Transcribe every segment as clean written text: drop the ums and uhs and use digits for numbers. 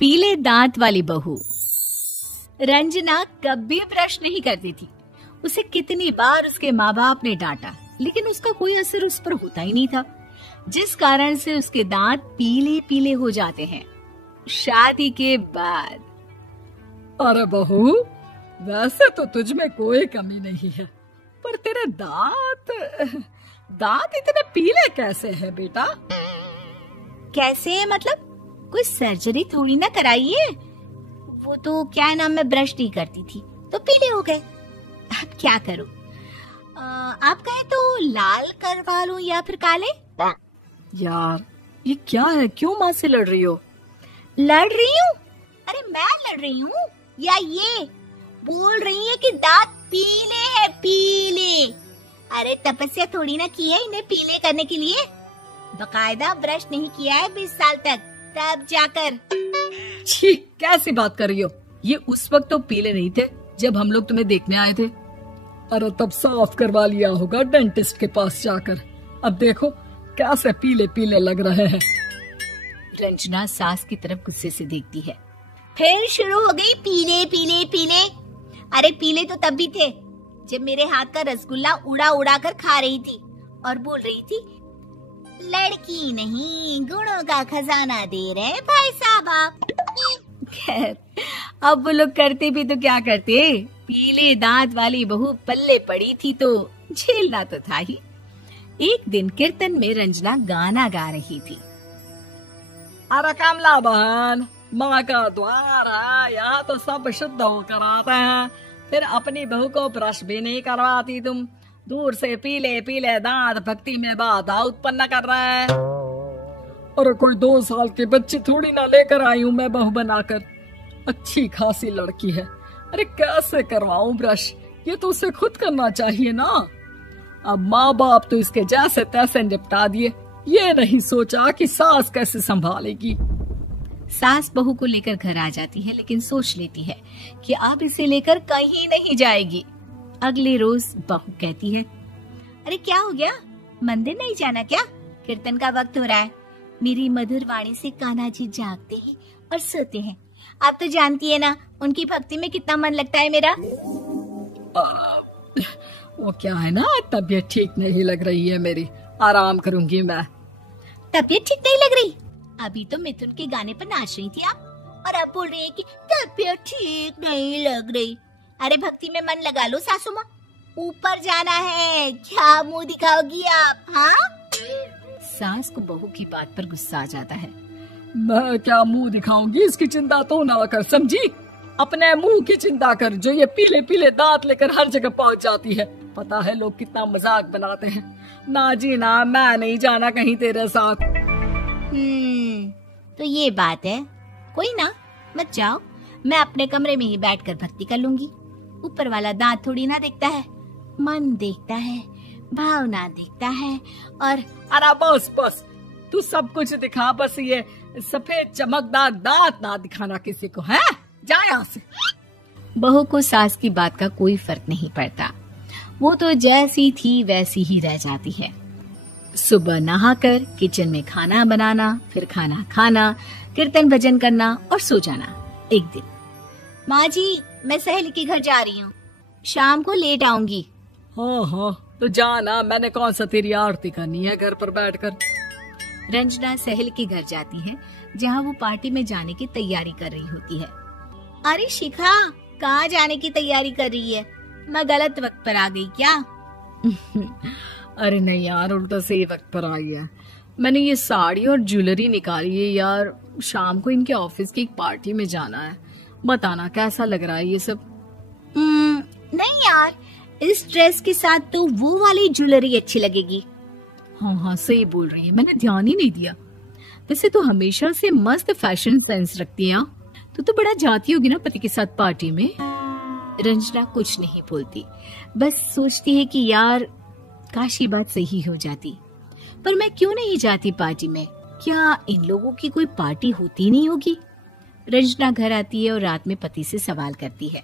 पीले दांत वाली बहू। रंजना कभी ब्रश नहीं करती थी। उसे कितनी बार उसके माँ बाप ने डांटा, लेकिन उसका कोई असर उस पर होता ही नहीं था, जिस कारण से उसके दांत पीले पीले हो जाते हैं। शादी के बाद। अरे बहू, वैसे तो तुझ में कोई कमी नहीं है, पर तेरे दांत इतने पीले कैसे हैं बेटा? कैसे मतलब? कोई सर्जरी थोड़ी ना कराइए। वो तो क्या नाम, मैं ब्रश नहीं करती थी तो पीले हो गए। अब क्या करूं? आप कहें तो लाल करवा लूं या फिर काले? यार ये क्या है, क्यों माँ से लड़ रही हो? लड़ रही हूँ? अरे मैं लड़ रही हूँ या ये बोल रही है कि दांत पीले हैं, पीले। अरे तपस्या थोड़ी ना की है इन्हें पीले करने के लिए। बकायदा ब्रश नहीं किया है 20 साल तक, तब जाकर। छी, कैसी बात कर रही हो? ये उस वक्त तो पीले नहीं थे जब हम लोग तुम्हें देखने आए थे। अरे तब साफ करवा लिया होगा डेंटिस्ट के पास जाकर। अब देखो कैसे पीले पीले लग रहे हैं। रंजना सास की तरफ गुस्से से देखती है। फिर शुरू हो गई पीले पीले पीले। अरे पीले तो तब भी थे जब मेरे हाथ का रसगुल्ला उड़ा उड़ा कर खा रही थी और बोल रही थी, लड़की नहीं गुणों का खजाना दे रहे भाई साहब आप। खैर, अब वो लोग करते भी तो क्या करते, पीले दांत वाली बहू पल्ले पड़ी थी तो झेलना तो था ही। एक दिन कीर्तन में रंजना गाना गा रही थी। अरे कमला बहन, माँ का द्वार है, यहाँ तो सब शुद्ध होकर आते हैं, फिर अपनी बहू को ब्रश भी नहीं करवाती तुम। दूर से पीले पीले दांत भक्ति में बाधा उत्पन्न कर रहे हैं। अरे कोई 2 साल के बच्चे थोड़ी ना लेकर आई हूँ मैं बहू बनाकर। अच्छी खासी लड़की है, अरे कैसे करवाऊं ब्रश? ये तो उसे खुद करना चाहिए ना। अब माँ बाप तो इसके जैसे तैसे निपटा दिए, ये नहीं सोचा कि सास कैसे संभालेगी। सास बहू को लेकर घर आ जाती है, लेकिन सोच लेती है कि अब इसे लेकर कहीं नहीं जाएगी। अगले रोज बहू कहती है, अरे क्या हो गया, मंदिर नहीं जाना क्या? कीर्तन का वक्त हो रहा है। मेरी मधुर वाणी से कान्हा जी जागते हैं और सोते हैं। आप तो जानती है ना उनकी भक्ति में कितना मन लगता है मेरा। वो क्या है ना, तबीयत ठीक नहीं लग रही है मेरी, आराम करूंगी मैं। तबीयत ठीक नहीं लग रही? अभी तो मिथुन के गाने पर नाच रही थी आप, और अब बोल रही है कि तबीयत ठीक नहीं लग रही। अरे भक्ति में मन लगा लो सासू माँ, ऊपर जाना है, क्या मुंह दिखाओगी आप? हाँ? सास को बहू की बात पर गुस्सा आ जाता है। मैं क्या मुंह दिखाऊंगी, इसकी चिंता तो ना कर, समझी? अपने मुंह की चिंता कर, जो ये पीले पीले दांत लेकर हर जगह पहुंच जाती है। पता है लोग कितना मजाक बनाते हैं। ना जी ना, मैं नहीं जाना कहीं तेरे साथ। तो ये बात है, कोई ना, मत जाओ, मैं अपने कमरे में ही बैठकर भक्ति कर लूंगी। ऊपर वाला दांत थोड़ी ना देखता है, मन देखता है, भावना देखता है। और अरे बस बस, तू सब कुछ दिखा, बस ये सफेद चमकदार दांत ना दिखाना किसी को, है? जा यहाँ से। बहू को सास की बात का कोई फर्क नहीं पड़ता, वो तो जैसी थी वैसी ही रह जाती है। सुबह नहाकर किचन में खाना बनाना, फिर खाना खाना, कीर्तन भजन करना और सो जाना। एक दिन, माँ जी मैं सहेली के घर जा रही हूँ, शाम को लेट आऊंगी। हाँ हाँ तो जाना, मैंने कौन सा तेरी आरती करनी है घर पर बैठकर। रंजना सहेली के घर जाती है, जहाँ वो पार्टी में जाने की तैयारी कर रही होती है। अरे शिखा, कहाँ जाने की तैयारी कर रही है? मैं गलत वक्त पर आ गई क्या? अरे नहीं यार, उल्टा सही वक्त पर आई है। मैंने ये साड़ी और ज्वेलरी निकाली है यार, शाम को इनके ऑफिस की एक पार्टी में जाना है। बताना कैसा लग रहा है ये सब? नहीं यार, इस ड्रेस के साथ तो वो वाली ज्वेलरी अच्छी लगेगी। हाँ हाँ सही बोल रही है, मैंने ध्यान ही नहीं दिया। वैसे तो हमेशा से मस्त फैशन सेंस रखती है। तो बड़ा जाती होगी ना पति के साथ पार्टी में। रंजना कुछ नहीं बोलती, बस सोचती है कि यार काश ये बात सही हो जाती, पर मैं क्यों नहीं जाती पार्टी में? क्या इन लोगों की कोई पार्टी होती नहीं होगी? रंजना घर आती है और रात में पति से सवाल करती है,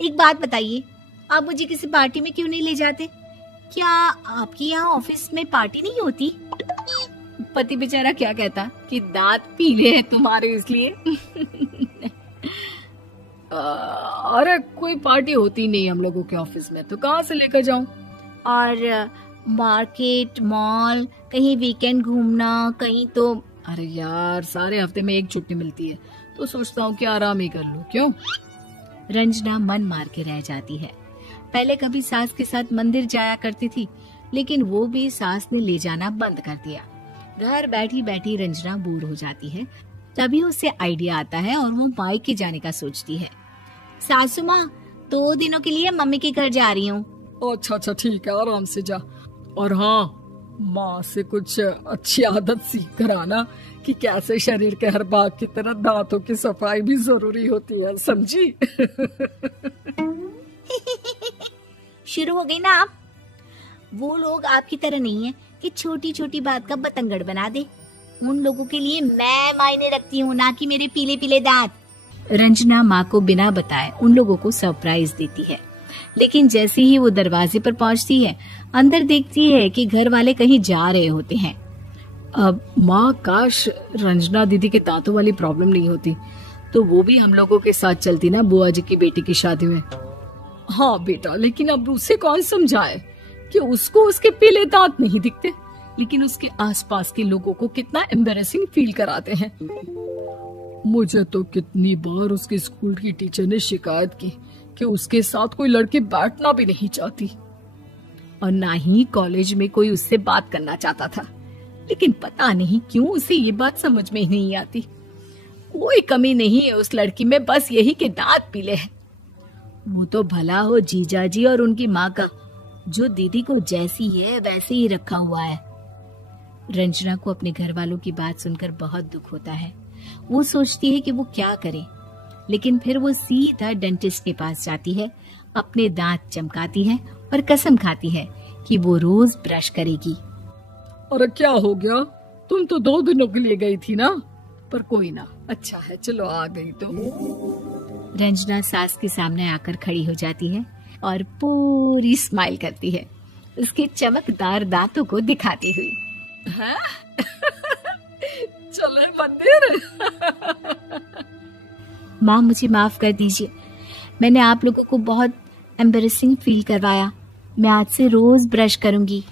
एक बात बताइए, आप मुझे किसी पार्टी में क्यों नहीं ले जाते? क्या आपके यहाँ ऑफिस में पार्टी नहीं होती? पति बेचारा क्या कहता कि दांत पीले हैं तुम्हारे इसलिए। अरे कोई पार्टी होती नहीं हम लोगों के ऑफिस में, तो कहाँ से लेकर जाऊं? और मार्केट, मॉल, कहीं वीकेंड घूमना, कहीं तो। अरे यार सारे हफ्ते में एक छुट्टी मिलती है, तो सोचता हूँ कि आराम ही कर लूं। क्यों? रंजना मन मार के रह जाती है। पहले कभी सास के साथ मंदिर जाया करती थी, लेकिन वो भी सास ने ले जाना बंद कर दिया। घर बैठी बैठी रंजना बोर हो जाती है। तभी उसे आइडिया आता है और वो मायके जाने का सोचती है। सासू माँ, 2 दिनों के लिए मम्मी के घर जा रही हूँ। अच्छा ठीक है, आराम से जा। और हाँ, माँ से कुछ अच्छी आदत सीख कर आना कि कैसे शरीर के हर भाग की तरह दांतों की सफाई भी जरूरी होती है, समझी? शुरू हो गई ना आप। वो लोग आपकी तरह नहीं है कि छोटी छोटी बात का बतंगड़ बना दे। उन लोगों के लिए मैं मायने रखती हूँ, ना कि मेरे पीले पीले दांत। रंजना माँ को बिना बताए उन लोगों को सरप्राइज देती है, लेकिन जैसे ही वो दरवाजे पर पहुंचती है, अंदर देखती है कि घर वाले कहीं जा रहे होते हैं। अब माँ, काश रंजना दीदी के दांतों वाली प्रॉब्लम नहीं होती, तो वो भी हम लोगों के साथ चलती ना बुआ जी की बेटी की शादी में। हाँ बेटा, लेकिन अब उसे कौन समझाए कि उसको उसके पीले दांत नहीं दिखते, लेकिन उसके आसपास के लोगों को कितना एम्बैरेसिंग फील कराते हैं। मुझे तो कितनी बार उसके स्कूल की टीचर ने शिकायत की कि उसके साथ कोई लड़की बैठना भी नहीं चाहती, और ना ही कॉलेज में कोई उससे बात करना चाहता था। लेकिन पता नहीं क्यों उसे ये बात समझ में ही नहीं आती। कोई कमी नहीं है उस लड़की में, बस यही कि दांत पीले हैं। वो तो भला हो जीजा जी और उनकी माँ का, जो दीदी को जैसी है वैसे ही रखा हुआ है। रंजना को अपने घर वालों की बात सुनकर बहुत दुख होता है। वो सोचती है कि वो क्या करे, लेकिन फिर वो सीधा डेंटिस्ट के पास जाती है, अपने दांत चमकाती है और कसम खाती है कि वो रोज ब्रश करेगी। अरे क्या हो गया? तुम तो 2 दिनों के लिए गई थी ना। पर कोई ना, अच्छा है, चलो आ गई तो। रंजना सास के सामने आकर खड़ी हो जाती है और पूरी स्माइल करती है, उसके चमकदार दांतों को दिखाती हुई। हैं? चले मंदिर। माँ, मुझे माफ कर दीजिए, मैंने आप लोगों को बहुत एम्बैरेसिंग फील करवाया। मैं आज से रोज ब्रश करूंगी।